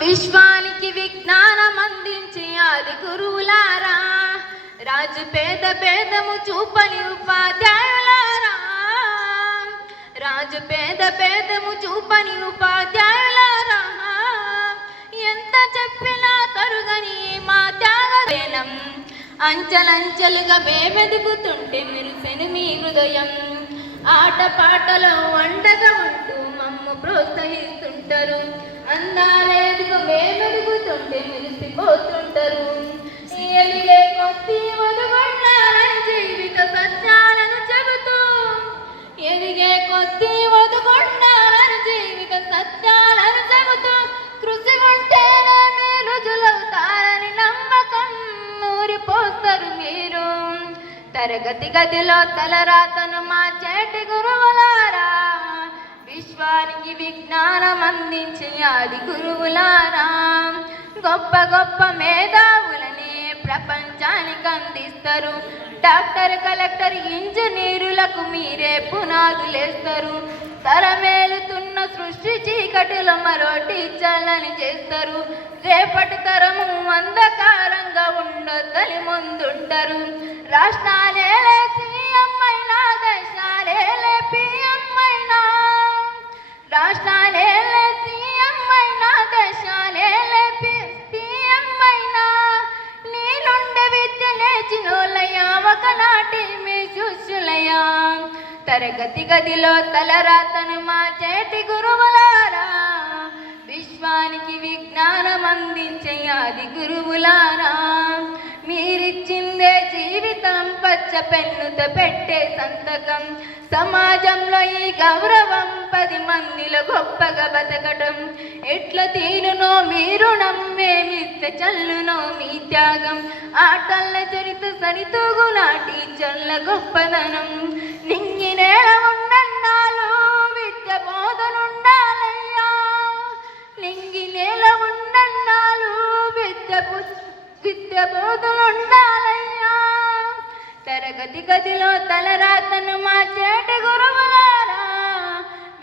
విశ్వానికి విజ్ఞానం అందించి ఆది గురువులారా, రాజు పేద భేదము చూపని ఉపాధ్యాయులారా, రాజు పేద భేదము చూపని ఉపాధ్యాయులారా, ఎంత చెప్పినా తరుగని మా త్యాగవేనం, అంచెలంచెలుగా మేమెదుగుతుంటే మెరుసెను మీ హృదయం, ఆటపాటలో అండగా ఉంటూ మమ్ము ప్రోత్సహిస్తుంటారు, అందాలేదుగా మేమెదుగుతుంటే మెరిసిపోతుంటారు, ఎదిగే కొద్ది ఒదుగొండాలని జీవిత సత్యాలను చెబుతూ, ఎదిగే కొద్ది ఒదుగొండాలని జీవిత సత్యాలను చెబుతూ, కృషి ఉంటేనే మీరు రుజులవుతారని నమ్మకం నూరిపోస్తారు మీరు, తరగతి గదిలో తలరాతను మార్చేటి గురువులారా, విశ్వానికి విజ్ఞానం అందించి ఆది గురువులారా, గొప్ప గొప్ప మేధావులని ప్రపంచానికి అందిస్తారు, డాక్టర్ కలెక్టర్ ఇంజనీరులకు మీరే పునాదులేస్తారు, తరమేలుతున్న సృష్టి చీకటిలో మరో టీచర్లని చేస్తారు, రేపటి తరము అంధకారంగా ఉండొద్దని ముందుంటారు, రాష్ట్రాలేలే సీఎం అయినా దేశాలేలే పిఎం అయినా, రాష్ట్రాలేలే సీఎం అయినా దేశాలేలే పిఎం అయినా, నీ నుండి విద్య నేర్చినోళ్ళయ్యా ఒకనాటి మీ శిష్యులయ్యా, తరగతి గదిలో తలరాతను మార్చేటి గురువులారా, విశ్వానికి విజ్ఞానం అందించే ఆది గురువులారా, మీరిచ్చిందే జీవితం పచ్చ పెన్నుతో పెట్టే సంతకం, సమాజంలో ఈ గౌరవం 10 మందిలో గొప్పగా బతకటం, ఎట్ల తీరునో మీరు నమ్మేమిస్తే చల్లునో మీ త్యాగం, ఆటల్ల చరిత సరితూగునా టీచర్ల గొప్పదనం, నింగి నేల ఉండన్నాలు విద్య బోధనుండాలయ్యా, నింగి నేల ఉండన్నాలు విద్య బోధనుండాలయ్యా, తరగతి గదిలో తలరాతను మార్చేటి గురువులారా,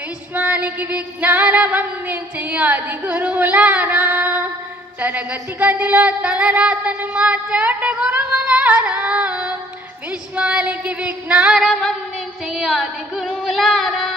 విశ్వానికి విజ్ఞానం అందించి ఆది గురువులారా, తరగతి గదిలో తలరాతను మార్చేటి గురువులారా, విశ్వానికి విజ్ఞానం అందించి ఆది గురువులారా.